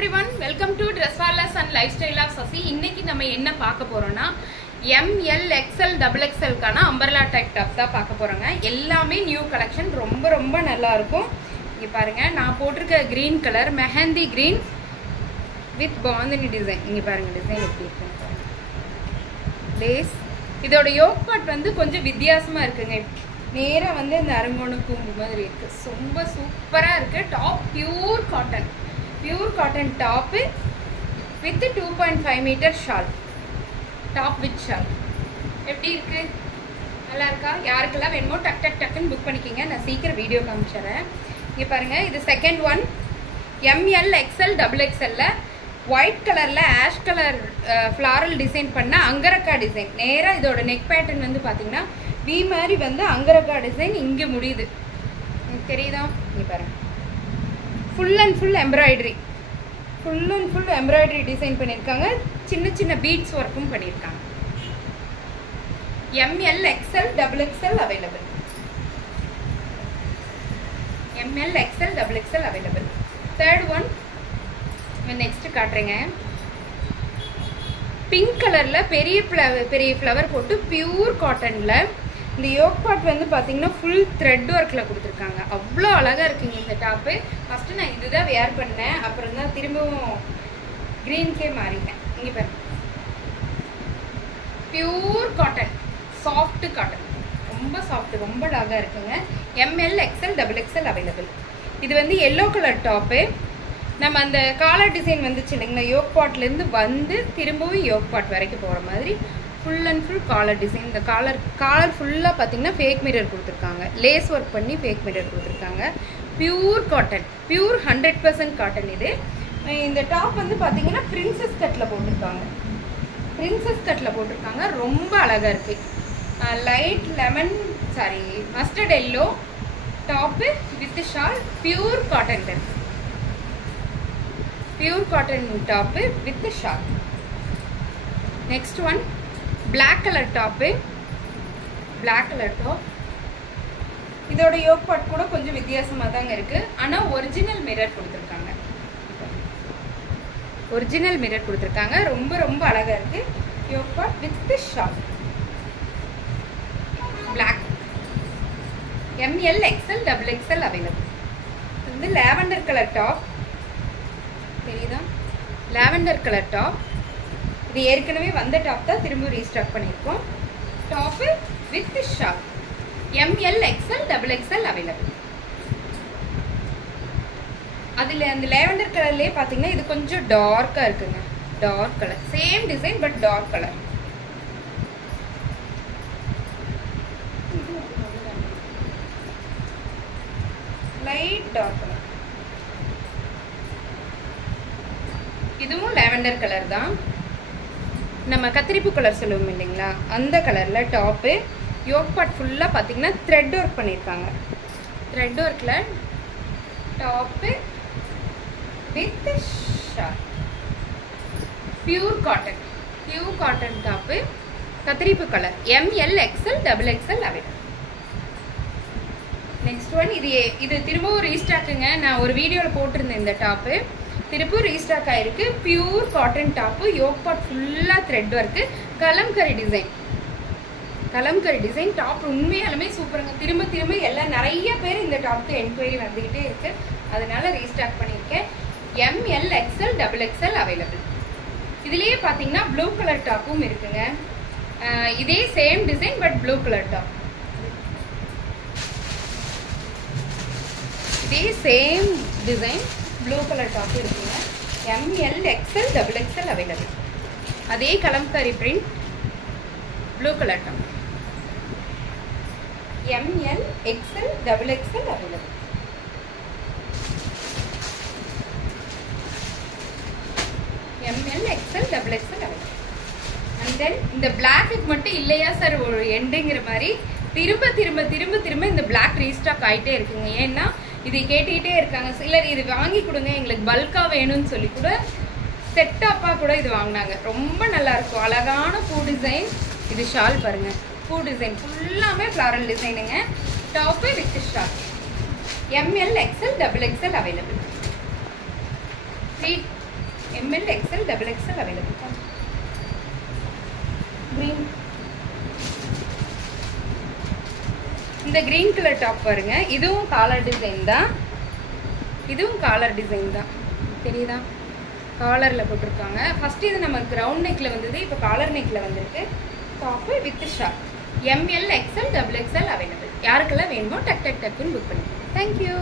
everyone, welcome to Dresswallas and Lifestyle of Sasi. இன்னைக்கு நம்ம என்ன பார்க்க போறோம்னா ML XL XXL கான umbrella type top தான் பார்க்க போறோங்க. எல்லாமே நியூ கலெக்ஷன், ரொம்ப நல்லா இருக்கும். இங்க பாருங்க, நான் போட்டிருக்க green color mehndi green with bandhani design. இங்க பாருங்க டிசைன் எப்படி இருக்கு பாருங்க. லேஸ் இதோட யோக் பார்ட் வந்து கொஞ்சம் வித்தியாசமா இருக்குங்க. நேரா வந்து இந்த அரங்கோண கூம்பு மாதிரி இருக்கு. ரொம்ப சூப்பரா இருக்கு. Top pure cotton top with 2.5 meter shawl. Top with shawl எப்படி இருக்கு? நல்லா இருக்கா? யாருக்கெல்லாம் வேணுமோ டக்குன்னு புக் பண்ணிக்கோங்க. நான் சீக்கிரம் வீடியோ காமிச்சிடுறேன். இங்கே பாருங்க, இது second one. ML XL XXL white கலர்ல ஆஷ் கலர் ஃப்ளாரல் டிசைன் பண்ண அங்கரக்கா டிசைன். நேராக இதோட நெக் பேட்டர்ன் வந்து பார்த்தீங்கன்னா வி மாதிரி வந்து அங்கரக்கா டிசைன் இங்கே முடியுது. தெரியுதா? இங்கே பாருங்க, full and full embroidery design பண்ணியிருக்காங்க. சின்ன பீட்ஸ் ஒர்க்கும் பண்ணியிருக்காங்க. ML XL XXL available. ML XL XXL available. Third one next காட்டுறேங்க. பிங்க் கலர்ல பெரிய ஃப்ளவர் போட்டு பியூர் காட்டன்ல இந்த யோக் பார்ட் வந்து பார்த்தீங்கன்னா ஃபுல் த்ரெட் ஒர்க்கில் கொடுத்துருக்காங்க. அவ்வளோ அழகாக இருக்குங்க இந்த டாப்பு. ஃபஸ்ட்டு நான் இதுதான் வேர் பண்ணேன், அப்புறம் தான் திரும்பவும் க்ரீன்கே மாறிட்டேன். இங்கே பாருங்க, பியூர் காட்டன், சாஃப்ட் காட்டன், ரொம்ப சாஃப்ட், ரொம்ப அழகாக இருக்குங்க. ML XL XXL available. இது வந்து எல்லோ கலர் டாப்பு. நம்ம அந்த காலர் டிசைன் வந்துச்சு இல்லைங்களா, யோக் பாட்லேருந்து வந்து திரும்பவும் யோக் பாட் வரைக்கும் போகிற மாதிரி full and full collar design. இந்த காலர் ஃபுல்லாக பார்த்தீங்கன்னா ஃபேக் மிரர் கொடுத்துருக்காங்க. லேஸ் ஒர்க் பண்ணி ஃபேக் மிரர் கொடுத்துருக்காங்க. பியூர் காட்டன், பியூர் 100% காட்டன் இது. இந்த டாப் வந்து பார்த்தீங்கன்னா பிரின்சஸ் கட்டில் போட்டிருக்காங்க. ரொம்ப அழகாக இருக்குது. Light mustard yellow top with shawl. Pure cotton top with shawl. Next one black colour top. இதோட யோக் பார்ட் கூட கொஞ்சம் வித்தியாசமாக தாங்க இருக்குது. ஆனால் ஒரிஜினல் மிரர் கொடுத்துருக்காங்க. ரொம்ப அழகாக இருக்குது. Yoke part with shawl. Black. ML XL XXL available. இது வந்து லாவெண்டர் கலர் டாப். தெரியுதா? Lavender colour top. இது ஏற்கனவே வந்த டாப் தான் திரும்ப ரீஸ்டாக் பண்ணியிருக்கோம். Top with shawl. ML XL XXL available. அதில் அந்த லேவெண்டர் கலர்லேயே பார்த்தீங்கன்னா இது கொஞ்சம் டார்க்காக இருக்குங்க. Dark colour, same design but dark colour. Light dark colour. இதுவும் லேவெண்டர் கலர் தான். நம்ம கத்திரிப்பு கலர் சொல்லுவோம் இல்லைங்களா, அந்த கலரில் டாப்பு. யோக் பார்ட் ஃபுல்லாக பார்த்தீங்கன்னா த்ரெட் ஒர்க் பண்ணியிருக்காங்க. த்ரெட் ஒர்க்கில் top with shawl. Pure cotton top, கத்திரிப்பு colour. ML XL XXL available. Next one இது திரும்பவும் ரீஸ்டாக்குங்க. நான் ஒரு வீடியோவில் போட்டிருந்தேன் இந்த டாப்பு. திருப்பூர் ரீஸ்டாக் ஆயிருக்கு. Pure cotton top. Yoke part ஃபுல்லாக thread work. Kalamkari design top. உண்மையாலுமே சூப்பருங்க. திரும்ப எல்லாம் நிறைய பேர் இந்த டாப்க்கு என்கொயரி வந்துக்கிட்டே இருக்கு. அதனால ரீஸ்டாக் பண்ணியிருக்கேன். ML XL XXL available. இதுலேயே பார்த்தீங்கன்னா ப்ளூ கலர் டாப்பும் இருக்குங்க. இதே same design but blue colour top. இதே same design blue colour top இருக்குங்க. ML XL XXL available. அதே kalamkari print blue colour top. ML XL XXL available. ML XL XXL available. And then இந்த பிளாக்குக்கு மட்டும் இல்லையா சார் ஒரு எண்டுங்கிற மாதிரி திரும்ப இந்த பிளாக் ரீஸ்டாக் ஆகிட்டே இருக்குங்க. ஏன்னா இது கேட்டுக்கிட்டே இருக்காங்க சிலர். இது வாங்கி கொடுங்க, எங்களுக்கு பல்காக வேணும்னு சொல்லி கூட செட்டாப்பாக கூட இது வாங்கினாங்க. ரொம்ப நல்லா இருக்கும். அழகான பூ டிசைன். இது ஷால் பாருங்க, பூ டிசைன் ஃபுல்லாமே ஃப்ளாரல் டிசைனுங்க. Top with shawl. ML XL XXL available. ML XL XXL available. Green, இந்த க்ரீன் கலர் டாப் பாருங்க. இதுவும் காலர் டிசைன் தான், இதுவும் காலர் டிசைன் தான். தெரியுதா? காலரில் போட்டிருக்காங்க. ஃபஸ்ட்டு இது நம்ம கிரவுண்ட் நெக்கில் வந்தது, இப்போ காலர் நெக்கில் வந்திருக்கு. Top with short. ML XL XXL available. யாருக்கெல்லாம் வேணுமோ டக்குன்னு புக் பண்ணிக்கலாம். தேங்க்யூ.